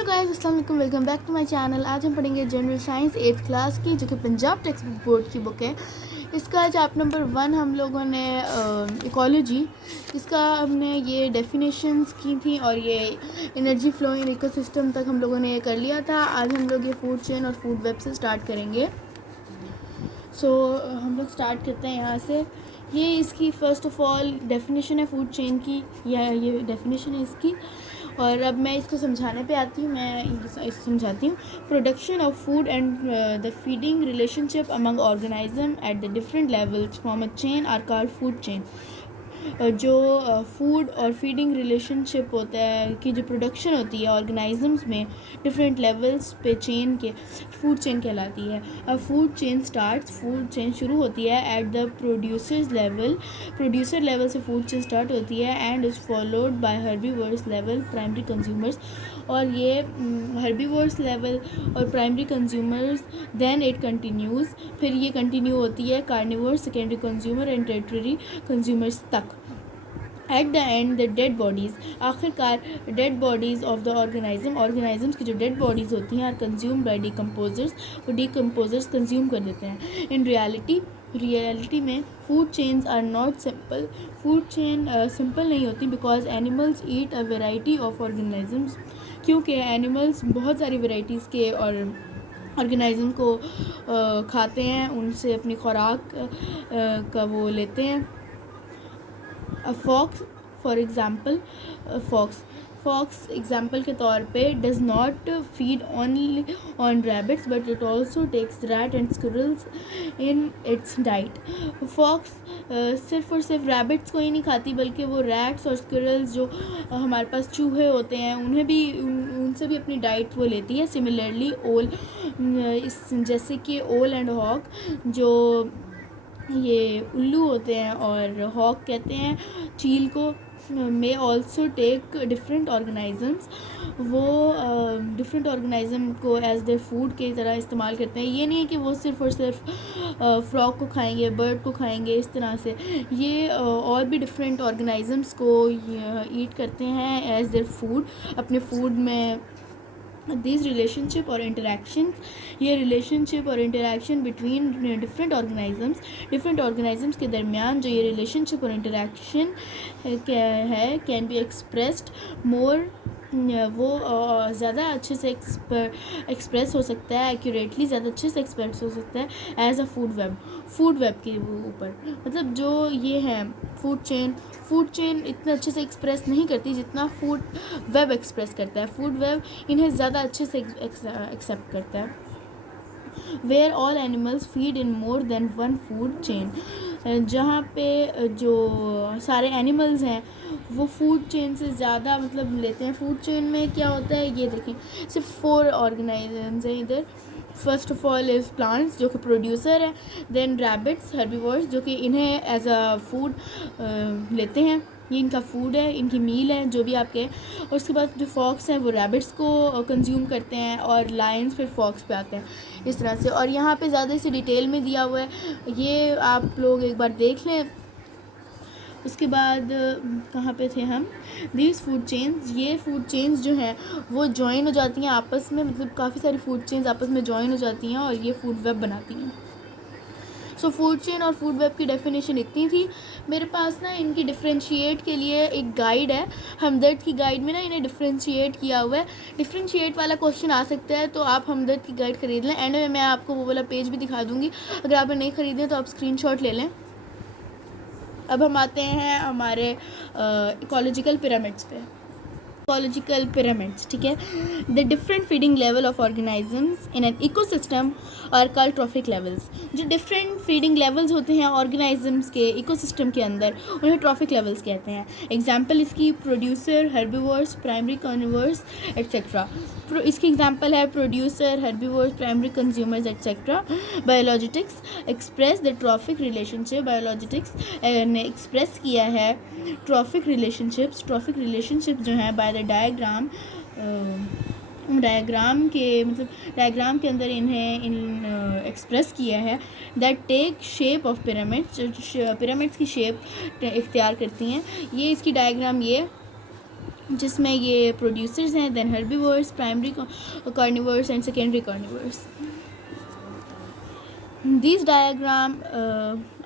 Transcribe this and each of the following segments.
Hello guys, अस्सलाम वालेकुम, welcome back to my channel. आज हम पढ़ेंगे जनरल साइंस 8th क्लास की, जो कि पंजाब टेक्स्ट बुक बोर्ड की बुक है। इसका चैप्टर नंबर 1 हम लोगों ने इकोलॉजी, इसका हमने ये डेफिनेशंस की थी और ये एनर्जी फ्लो इन इकोसिस्टम तक हम लोगों ने ये कर लिया था। आज हम लोग ये फूड चेन और फूड वेब से स्टार्ट करेंगे। हम लोग स्टार्ट करते हैं यहाँ से। ये इसकी फ़र्स्ट ऑफ ऑल डेफिनेशन है फूड चेन की, या ये डेफिनेशन है इसकी। और अब मैं इसको समझाने पे आती हूँ। मैं इसको समझाती हूँ। Production of food and the feeding relationship among organism at the different levels from a chain are called food chain. जो फूड और फीडिंग रिलेशनशिप होता है कि जो प्रोडक्शन होती है ऑर्गेनिजम्स में डिफरेंट लेवल्स पे चेन के, फूड चेन कहलाती है। फूड चेन शुरू होती है एट द प्रोड्यूसर लेवल से फूड चेन स्टार्ट होती है and is followed by herbivores level primary consumers. और ये हर्बीवर्स लेवल और primary consumers, then it continues, फिर ये कंटिन्यू होती है carnivores, secondary consumer and territory consumers तक। At the end the dead bodies, आखिरकार dead bodies of the organisms की जो डेड बॉडीज़ होती हैं आर कंज्यूम बाय डिकम्पोजर्स, वो डिकम्पोजर्स कंज्यूम कर देते हैं। इन रियलिटी में food chains are not simple, food chain simple नहीं होती, because animals eat a variety of organisms, क्योंकि एनिमल्स बहुत सारी वेराइटीज़ के और ऑर्गेनिज्म को खाते हैं, उनसे अपनी खुराक का वो लेते हैं। A fox for example, fox example के तौर पे does not feed only on rabbits but it also takes rat and squirrels in its diet. Fox सिर्फ और सिर्फ रैबिट्स को ही नहीं खाती, बल्कि वो रैट्स और स्क्विरल्स जो हमारे पास चूहे होते हैं उन्हें भी उनसे भी अपनी डाइट वो लेती है। सिमिलरली ओल, जैसे कि ओल एंड हॉक, जो ये उल्लू होते हैं और हॉक कहते हैं चील को, may also take different organisms, वो डिफरेंट ऑर्गेनिज्म को एज देयर फूड की तरह इस्तेमाल करते हैं। ये नहीं है कि वो सिर्फ और सिर्फ फ्रॉग को खाएंगे, बर्ड को खाएंगे, इस तरह से ये और भी डिफरेंट ऑर्गेनिजम्स को ईट करते हैं एज देयर फूड, अपने फूड में। दिस रिलेशनशिप और इंटरेक्शन, ये रिलेशनशिप और इंटरेक्शन बिटवीन डिफरेंट ऑर्गेनिजम्स के दरमियान जो ये रिलेशनशिप और इंटरेक्शन है कैन बी एक्सप्रेस्ड मोर, वो ज़्यादा अच्छे से एक्सप्रेस हो सकता है, एक्यूरेटली ज़्यादा अच्छे से एक्सप्रेस हो सकता है एज अ फूड वेब के ऊपर। मतलब जो ये है फूड चेन इतना अच्छे से एक्सप्रेस नहीं करती जितना फूड वेब एक्सप्रेस करता है। फूड वेब इन्हें ज़्यादा अच्छे से एक्सेप्ट करता है। Where all animals feed in more than one food chain, जहाँ पे जो सारे एनिमल्स हैं वो फूड चेन से ज़्यादा मतलब लेते हैं। फूड चेन में क्या होता है ये देखें, सिर्फ 4 ऑर्गेनिजम्स हैं इधर। First of all is plants जो कि प्रोड्यूसर है, देन रैबिट्स हर्बीवर्स जो कि इन्हें एज अ फूड लेते हैं, ये इनका फूड है, इनकी मील है जो भी आपके। और उसके बाद जो फॉक्स हैं वो रैबिट्स को कंज्यूम करते हैं और लायंस फिर फॉक्स पे आते हैं, इस तरह से। और यहाँ पे ज़्यादा इसे डिटेल में दिया हुआ है, ये आप लोग एक बार देख लें। उसके बाद कहाँ पे थे हम, दीज फूड चेन्स, ये फूड चेन्स जो हैं वो जॉइन हो जाती हैं आपस में, मतलब काफ़ी सारी फूड चेन्स आपस में जॉइन हो जाती हैं और ये फूड वेब बनाती हैं। सो फूड चेन और फूड वेब की डेफिनेशन इतनी थी। मेरे पास ना इनकी डिफ्रेंशिएट के लिए एक गाइड है, हमदर्द की गाइड में ना इन्हें डिफ्रेंशिएट किया हुआ है। डिफ्रेंशिएट वाला क्वेश्चन आ सकता है तो आप हमदर्द की गाइड ख़रीद लें। एंड में मैं आपको वो वाला पेज भी दिखा दूँगी, अगर आपने नहीं ख़रीदे तो आप स्क्रीनशॉट ले लें। अब हम आते हैं हमारे इकोलॉजिकल पिरामिड्स पे। इकोलॉजिकल पिरामिड्स, ठीक है। The different feeding level of organisms in an ecosystem और कॉल्ड ट्रॉफिक लेवल्स। जो डिफरेंट फीडिंग लेवल्स होते हैं ऑर्गेनिजम्स के इकोसिस्टम के अंदर, उन्हें ट्रॉफिक लेवल्स कहते हैं। एग्जाम्पल इसकी producer, herbivores, primary carnivores etcetera. इसकी एग्जाम्पल है producer, herbivores, primary consumers etcetera. Biologists express the trophic relationship, biologists ने एक्सप्रेस किया है ट्रॉफिक रिलेशनशिप जो है बाय द डायग्राम के अंदर इन्हें एक्सप्रेस किया है। That take shape of pyramids, pyramids की शेप इख्तियार करती हैं। ये इसकी डायग्राम, ये जिसमें ये प्रोड्यूसर्स हैं, then herbivores, primary carnivores and secondary carnivores. These diagram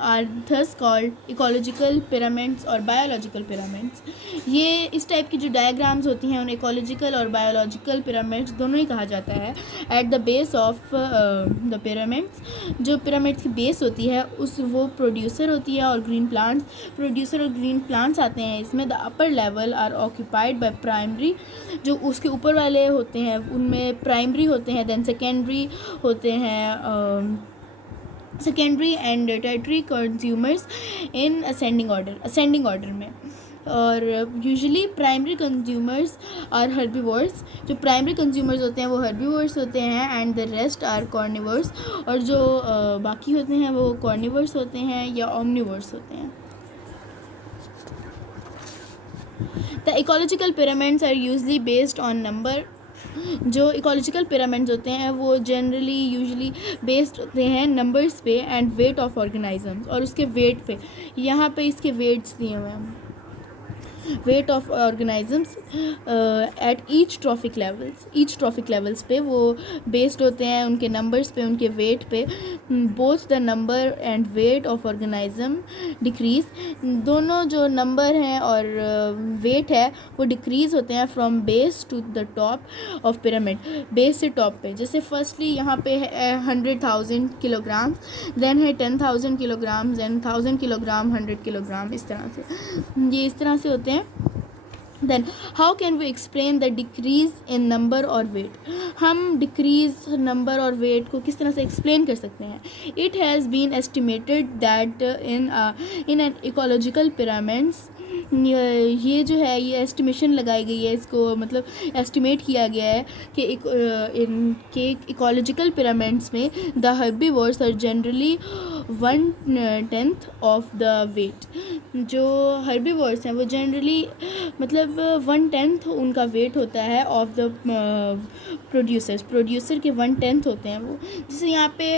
are thus called ecological pyramids और biological pyramids. ये इस टाइप की जो डायग्राम्स होती हैं उन्हें इकोलॉजिकल और बायोलॉजिकल पिरामिड्स दोनों ही कहा जाता है. At the base of the pyramids, जो पिरामिड्स की बेस होती है उस वो प्रोड्यूसर होती है और ग्रीन प्लांट्स आते हैं इसमें. The upper level are occupied by primary, जो उसके ऊपर वाले होते हैं उनमें प्राइमरी होते हैं, देन सेकेंडरी होते हैं, secondary and tertiary consumers in ascending order में. और usually primary consumers are herbivores, जो प्राइमरी कंज्यूमर्स होते हैं वो हर्बीवर्स होते हैं, and the rest are carnivores, और जो बाकी होते हैं वो कॉर्निवर्स होते हैं या ओमनिवर्स होते हैं. The ecological pyramids are usually based on number. जो इकोलॉजिकल पिरामिड्स होते हैं वो जनरली यूजुअली बेस्ड होते हैं नंबर्स पे एंड वेट ऑफ ऑर्गेनिजम्स, और उसके वेट पे. यहाँ पे इसके वेट्स दिए हुए हैं, weight of organisms at each trophic levels पे वो बेस्ड होते हैं, उनके नंबर्स पे, उनके वेट पे. Both the number and weight of organism decrease, दोनों जो नंबर हैं और वेट है वो डिक्रीज़ होते हैं from base to the top of pyramid, base से टॉप पे. जैसे फर्स्टली यहाँ पे है 100,000 किलोग्राम, देन है 10,000 किलोग्राम, देन 1000 किलोग्राम, 100 किलोग्राम, इस तरह से ये इस तरह से होते हैं. Then how can we explain the decrease in number और weight? हम decrease number और weight को किस तरह से explain कर सकते हैं? It has been estimated that in an ecological pyramids, ये जो है ये एस्टिमेशन लगाई गई है, इसको मतलब एस्टिमेट किया गया है कि इकोलॉजिकल पिरामिड्स में the herbivores are generally 1/10 of the weight. जो हर्बीवर्स हैं वो जनरली मतलब 1/10 उनका वेट होता है ऑफ द प्रोड्यूसर के 1/10 होते हैं वो. जैसे यहाँ पे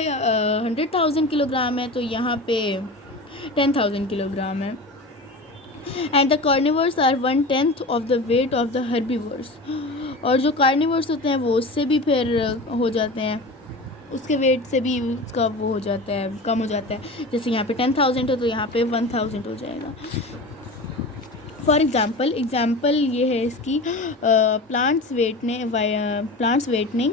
100,000 किलोग्राम है तो यहाँ पे 10,000 किलोग्राम है. And the carnivores are 1/10 of the weight of the herbivores, और जो कार्निवर्स होते हैं वो उससे भी फिर हो जाते हैं, उसके वेट से भी उसका वो हो जाता है, कम हो जाता है. जैसे यहाँ पे 10,000 हो तो यहाँ पे 1,000 हो जाएगा. फॉर एग्ज़ाम्पल ये है इसकी प्लांट्स वेटनिंग.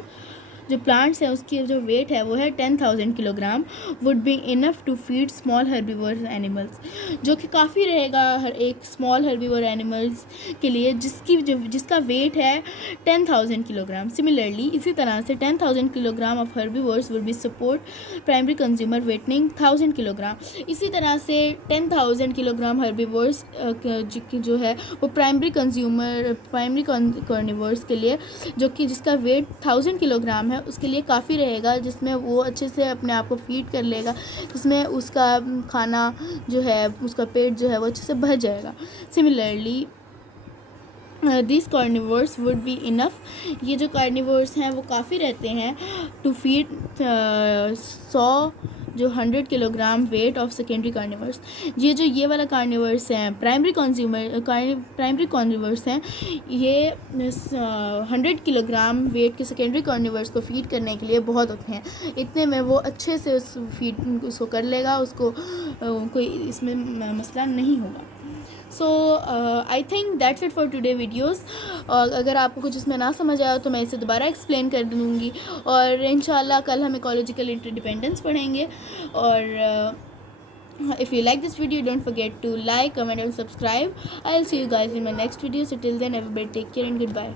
जो प्लांट्स है उसकी जो वेट है वो है 10,000 kilogram, would be enough to feed small herbivore animals, जो कि काफ़ी रहेगा हर एक स्मॉल हर्बीवर एनिमल्स के लिए जिसका वेट है 10,000 किलोग्राम. सिमिलरली इसी तरह से 10,000 kilogram of herbivores would be support primary consumer weighing 1,000 kilogram. इसी तरह से 10,000 किलोग्राम हर्बीवर्स जो है वो प्राइमरी कार्निवर्स के लिए जो कि जिसका वेट 1,000 किलोग्राम है उसके लिए काफ़ी रहेगा, जिसमें वो अच्छे से अपने आप को फीड कर लेगा, जिसमें उसका खाना जो है उसका पेट जो है वो अच्छे से भर जाएगा. Similarly this carnivores would be enough, ये जो कार्निवर्स हैं वो काफ़ी रहते हैं to feed 100 kilogram weight of secondary carnivores. ये वाला कार्निवर्स हैं प्राइमरी कार्निवर्स हैं, ये 100 किलोग्राम वेट के सेकेंडरी कार्निवर्स को फीड करने के लिए बहुत होते हैं. इतने में वो अच्छे से उसको कर लेगा, उसको कोई इसमें मसला नहीं होगा. So I think that's it for today videos. अगर आपको कुछ इसमें ना समझ आया तो मैं इसे दोबारा एक्सप्लेन कर दूँगी, और इंशाल्लाह कल हम इकोलॉजिकल इंटरडिपेंडेंस पढ़ेंगे. और if you like this video, don't forget to like, comment and subscribe. I'll see you guys in my next video. So till then, everybody take care and goodbye.